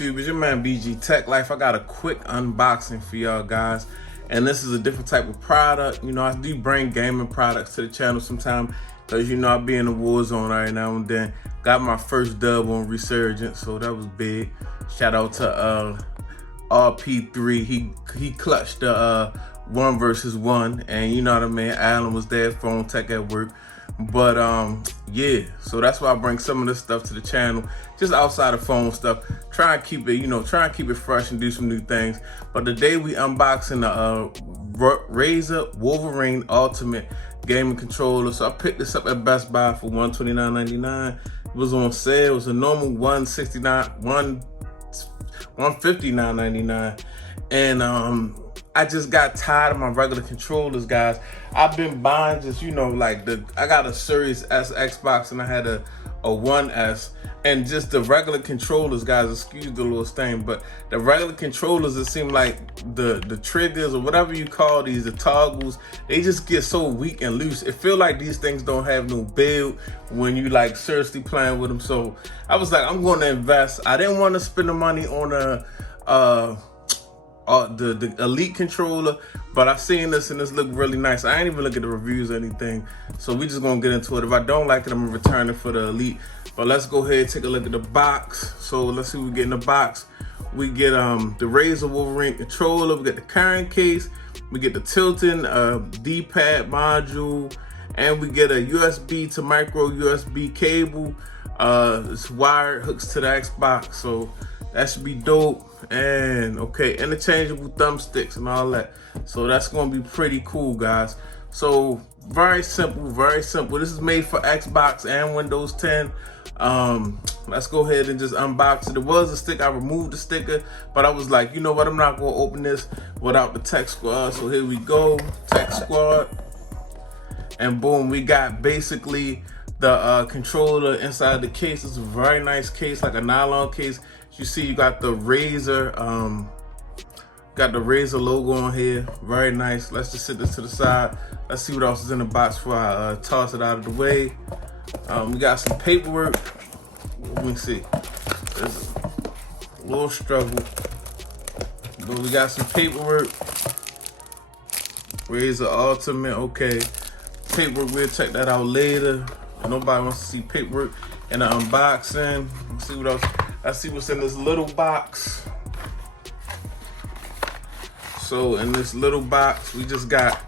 YouTube? It's your man BG Tech Life. I got a quick unboxing for y'all guys, and this is a different type of product. You know, I do bring gaming products to the channel sometimes because, you know, I be in the war zone right now and then. Got my first dub on Resurgence, so that was big. Shout out to RP3. He clutched the 1 versus 1, and you know what I mean, Alan was there, phone tech at work. But yeah, so that's why I bring some of this stuff to the channel, just outside of phone stuff. Try and keep it, you know, try and keep it fresh and do some new things. But today we unboxing the Razer Wolverine Ultimate gaming controller. So I picked this up at Best Buy for $129.99. It was on sale. It was a normal $159.99, and I just got tired of my regular controllers, guys. I've been buying just, you know, like I got a Series S Xbox and I had a 1S, and just the regular controllers, guys, excuse the little stain, but the regular controllers, it seemed like the triggers or whatever you call these, the toggles, they just get so weak and loose. It feel like these things don't have no build when you like seriously playing with them. So I was like, I'm going to invest. I didn't want to spend the money on the Elite controller, but I've seen this and this look really nice. I ain't even look at the reviews or anything, so we just gonna get into it. If I don't like it, I'm gonna return it for the Elite. But let's go ahead and take a look at the box. So let's see what we get in the box. We get the Razer Wolverine controller, we get the carrying case, we get the tilting D-pad module, and we get a USB to micro USB cable. It's wired, hooks to the Xbox, so that should be dope. And okay, interchangeable thumbsticks and all that, so that's gonna be pretty cool, guys. So very simple, very simple. This is made for Xbox and Windows 10. Let's go ahead and just unbox it. There was a sticker, I removed the sticker, but I was like, you know what, I'm not gonna open this without the Tech Squad. So here we go, Tech Squad, and boom, we got basically the controller inside the case. It's a very nice case, like a nylon case. You see, you got the Razer, logo on here. Very nice. Let's just sit this to the side. Let's see what else is in the box before I toss it out of the way. We got some paperwork. Let me see. There's a little struggle, but we got some paperwork. Razer Ultimate. Okay, paperwork. We'll check that out later. Nobody wants to see paperwork in the unboxing. Let's see what else. Let's see what's in this little box. So in this little box, we just got,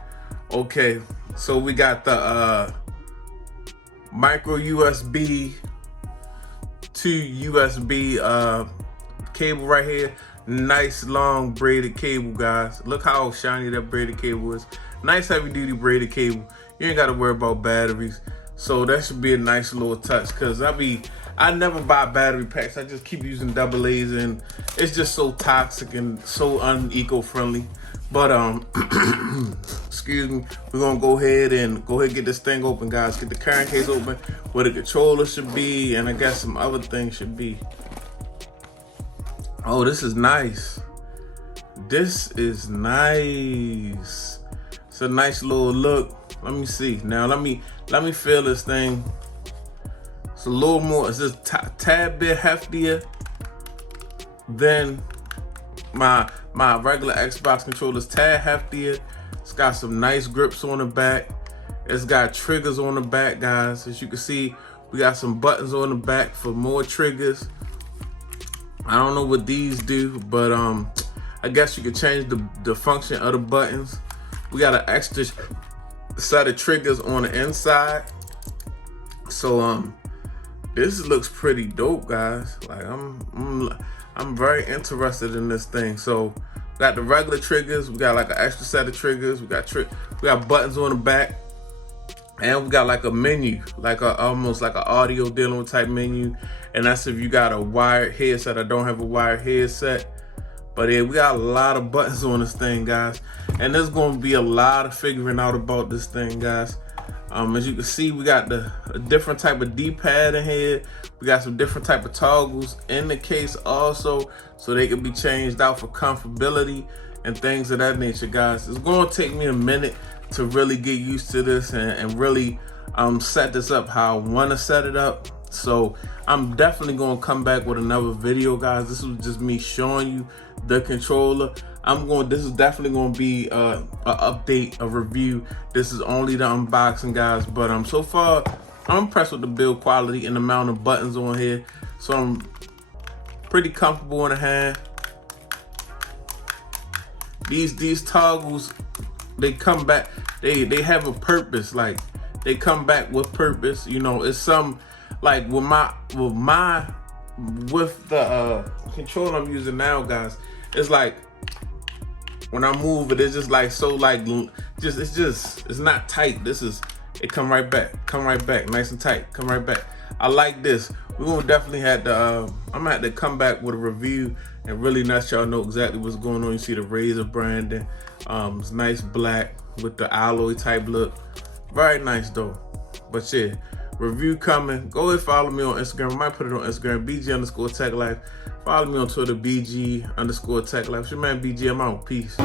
okay, so we got the micro USB to USB cable right here. Nice long braided cable, guys. Look how shiny that braided cable is. Nice heavy duty braided cable. You ain't gotta worry about batteries. So that should be a nice little touch, because I never buy battery packs. I just keep using AA's, and it's just so toxic and so uneco-friendly. But excuse me, we're gonna go ahead and get this thing open, guys. Get the carrying case open, where the controller should be, and I guess some other things should be. Oh, this is nice. This is nice. It's a nice little look. Let me see. Now let me feel this thing. It's a little more, it's just tad bit heftier than my regular Xbox controllers. Tad heftier. It's got some nice grips on the back. It's got triggers on the back, guys. As you can see, we got some buttons on the back for more triggers. I don't know what these do, but I guess you could change the function of the buttons. We got an extra set of triggers on the inside. So this looks pretty dope, guys. Like I'm very interested in this thing. So we got the regular triggers, we got like an extra set of triggers, we got buttons on the back, and we got like a menu, like almost like an audio dealing type menu. And that's if you got a wired headset. I don't have a wired headset, but yeah, we got a lot of buttons on this thing, guys, and there's going to be a lot of figuring out about this thing, guys. As you can see, we got a different type of D-pad in here. We got some different type of toggles in the case also, so they can be changed out for comfortability and things of that nature, guys. It's going to take me a minute to really get used to this and really set this up how I want to set it up. So I'm definitely gonna come back with another video, guys. This was just me showing you the controller. This is definitely gonna be a update, a review. This is only the unboxing, guys. But so far, I'm impressed with the build quality and the amount of buttons on here. So I'm pretty comfortable in the hand. These toggles, they come back. They have a purpose. Like, they come back with purpose. You know, it's some like with the controller I'm using now, guys. It's like when I move it, it's just like so like it's not tight. It come right back, nice and tight, come right back. I like this. We will definitely have to. I'm gonna have to come back with a review and really let y'all know exactly what's going on. You see the Razer branding. It's nice black with the alloy type look. Very nice though. But yeah, review coming. Go ahead, follow me on Instagram. I might put it on Instagram, BG_TechLife. Follow me on Twitter, BG_TechLife. It's your man BG. I'm out. Peace.